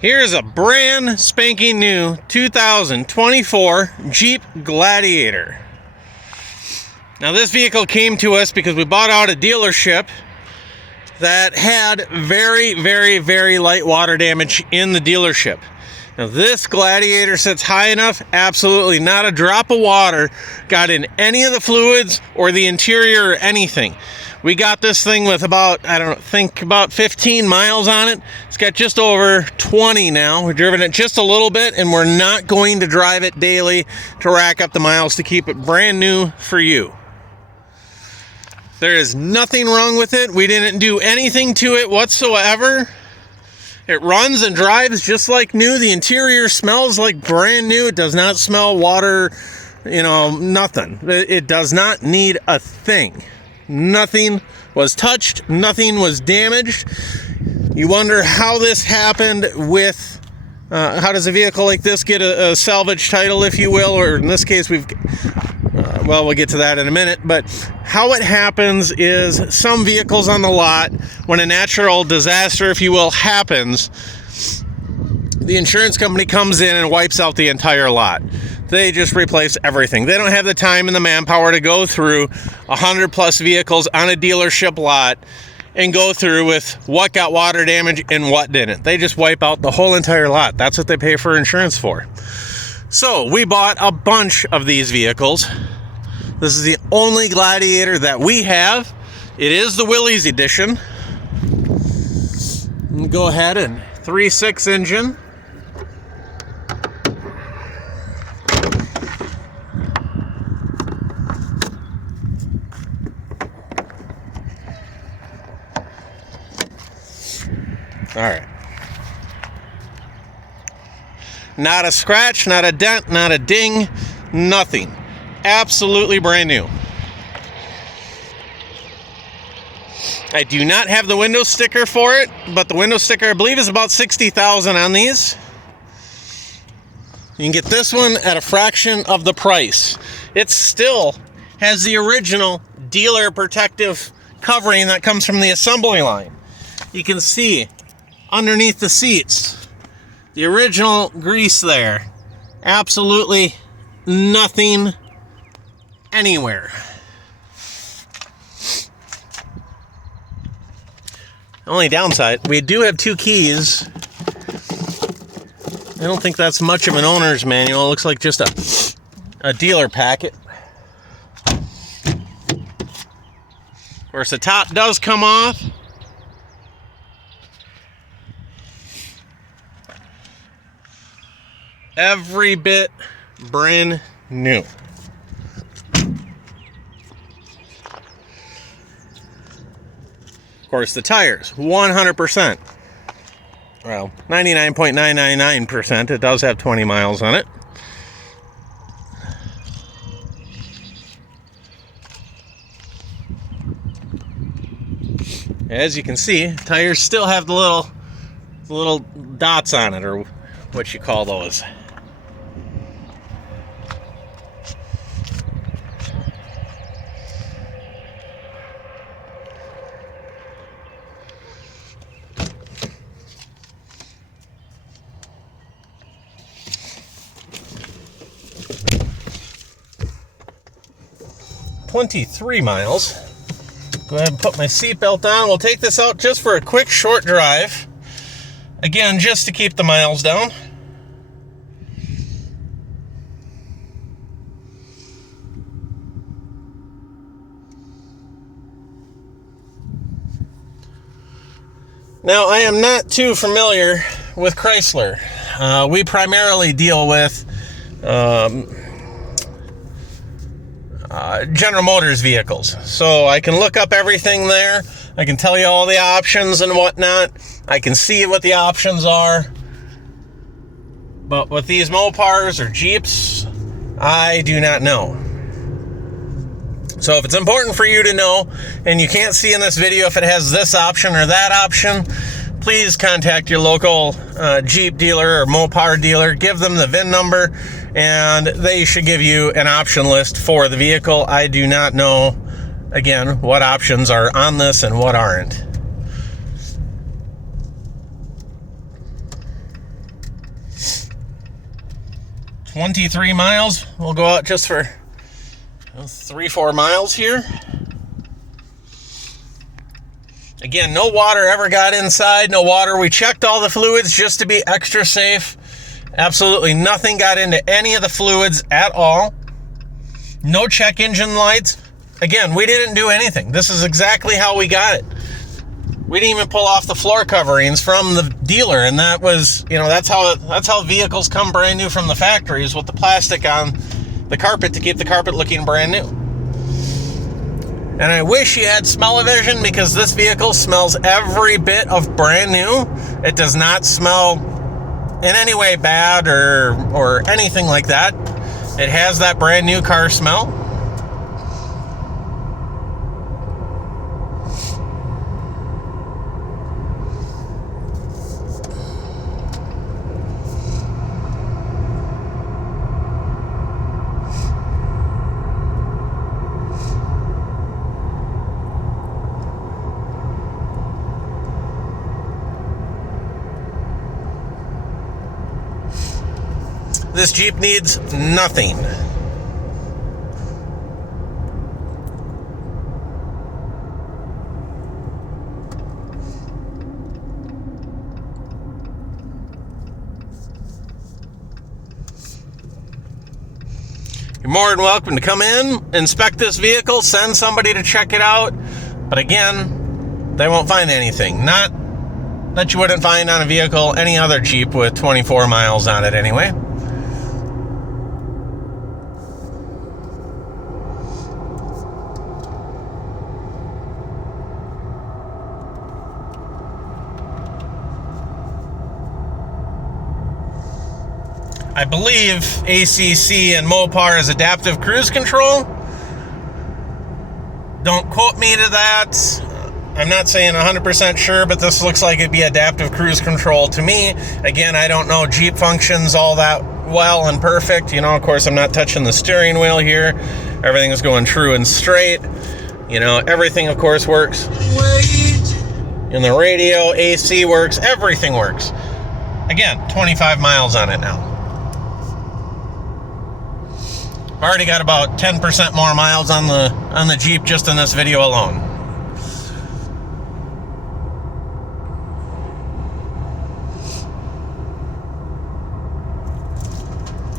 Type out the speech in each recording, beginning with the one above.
Here's a brand spanking new 2024 Jeep Gladiator. Now this vehicle came to us because we bought out a dealership that had very, very, very light water damage in the dealership. Now this Gladiator sits high enough, absolutely not a drop of water got in any of the fluids or the interior or anything. We got this thing with about 15 miles on it. It's got just over 20 now. We've driven it just a little bit, and we're not going to drive it daily to rack up the miles to keep it brand new for you. There is nothing wrong with it. We didn't do anything to it whatsoever. It runs and drives just like new. The interior smells like brand new. It does not smell water, nothing. It does not need a thing. Nothing was touched. Nothing was damaged. You wonder how this happened with, how does a vehicle like this get a salvage title, if you will, or in this case, we'll get to that in a minute, but how it happens is some vehicles on the lot, when a natural disaster, if you will, happens, the insurance company comes in and wipes out the entire lot. They just replace everything. They don't have the time and the manpower to go through 100 plus vehicles on a dealership lot and go through with what got water damage and what didn't. They just wipe out the whole entire lot. That's what they pay for insurance for. So we bought a bunch of these vehicles. This is the only Gladiator that we have. It is the Willys edition. Go ahead and 3.6 engine. All right. Not a scratch, not a dent, not a ding, nothing. Absolutely brand new. I do not have the window sticker for it, but the window sticker, I believe, is about $60,000 on these. You can get this one at a fraction of the price. It still has the original dealer protective covering that comes from the assembly line. You can see underneath the seats, the original grease there. Absolutely nothing anywhere. Only downside, we do have 2 keys. I don't think that's much of an owner's manual. It looks like just a dealer packet. Of course, the top does come off. Every bit brand new. Of course, the tires, 100%. Well, 99.999%. It does have 20 miles on it. As you can see, tires still have the little dots on it, or what you call those. .23 miles. Go ahead and put my seatbelt on. We'll take this out just for a quick short drive. Again, just to keep the miles down. Now, I am not too familiar with Chrysler. We primarily deal with General Motors vehicles. So I can look up everything there. I can tell you all the options and whatnot. I can see what the options are. But with these Mopars or Jeeps, I do not know. So if it's important for you to know, and you can't see in this video if it has this option or that option, please contact your local Jeep dealer or Mopar dealer. Give them the VIN number, and they should give you an option list for the vehicle. I do not know, again, what options are on this and what aren't. 23 miles. We'll go out just for 3-4 miles here. Again, no water ever got inside, no water. We checked all the fluids just to be extra safe. Absolutely nothing got into any of the fluids at all. No check engine lights. Again, we didn't do anything. This is exactly how we got it. We didn't even pull off the floor coverings from the dealer, and that was, that's how vehicles come brand new from the factories, with the plastic on the carpet to keep the carpet looking brand new. And I wish you had smell-o-vision, because this vehicle smells every bit of brand new. It does not smell in any way bad or anything like that. It has that brand new car smell. This Jeep needs nothing. You're more than welcome to come in, inspect this vehicle, send somebody to check it out. But again, they won't find anything. Not that you wouldn't find on a vehicle, any other Jeep with 24 miles on it anyway. I believe ACC and Mopar is adaptive cruise control. Don't quote me to that. I'm not saying 100% sure, but this looks like it'd be adaptive cruise control to me. Again, I don't know Jeep functions all that well and perfect. Of course, I'm not touching the steering wheel here. Everything is going true and straight. Everything, of course, works. In the radio, AC works, everything works. Again, 25 miles on it now. I've already got about 10% more miles on the Jeep just in this video alone.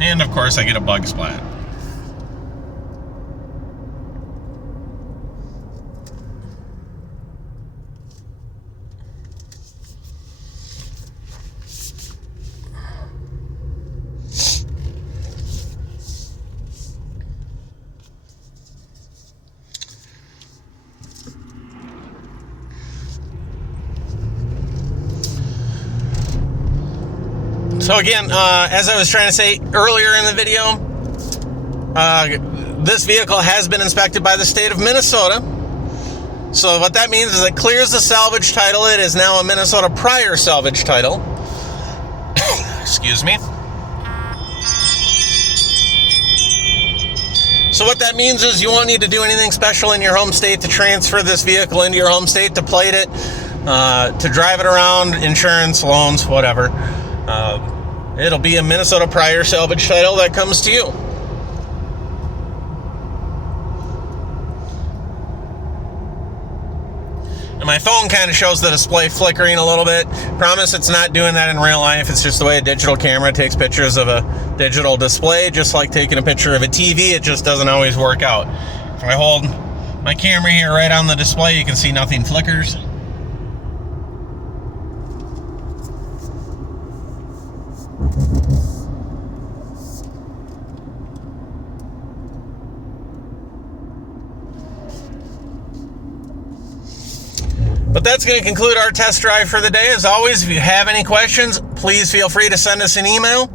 And of course I get a bug splat. So again, as I was trying to say earlier in the video, this vehicle has been inspected by the state of Minnesota. So what that means is it clears the salvage title. It is now a Minnesota prior salvage title. Excuse me. So what that means is you won't need to do anything special in your home state to transfer this vehicle into your home state, to plate it, to drive it around, insurance, loans, whatever. It'll be a Minnesota prior salvage title that comes to you. And my phone kind of shows the display flickering a little bit. Promise it's not doing that in real life. It's just the way a digital camera takes pictures of a digital display. Just like taking a picture of a TV, it just doesn't always work out. If I hold my camera here right on the display, you can see nothing flickers. But that's going to conclude our test drive for the day. As always, if you have any questions, please feel free to send us an email.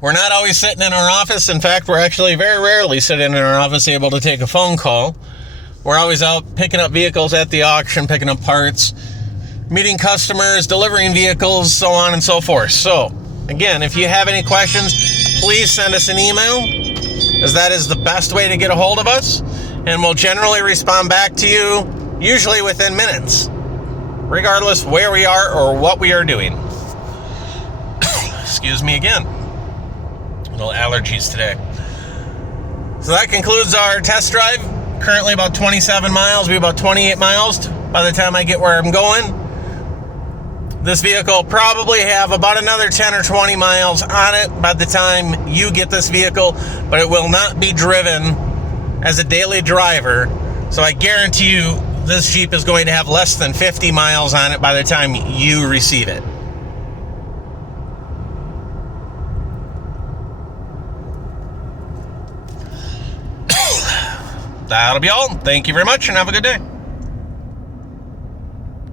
We're not always sitting in our office. In fact, we're actually very rarely sitting in our office able to take a phone call. We're always out picking up vehicles at the auction, picking up parts, meeting customers, delivering vehicles, so on and so forth. So, again, if you have any questions, please send us an email, as that is the best way to get a hold of us. And we'll generally respond back to you, usually within minutes, regardless where we are or what we are doing. Excuse me again. Little allergies today. So that concludes our test drive. Currently about 27 miles, be about 28 miles by the time I get where I'm going. This vehicle will probably have about another 10 or 20 miles on it by the time you get this vehicle, but it will not be driven as a daily driver. So I guarantee you this Jeep is going to have less than 50 miles on it by the time you receive it. That'll be all. Thank you very much and have a good day.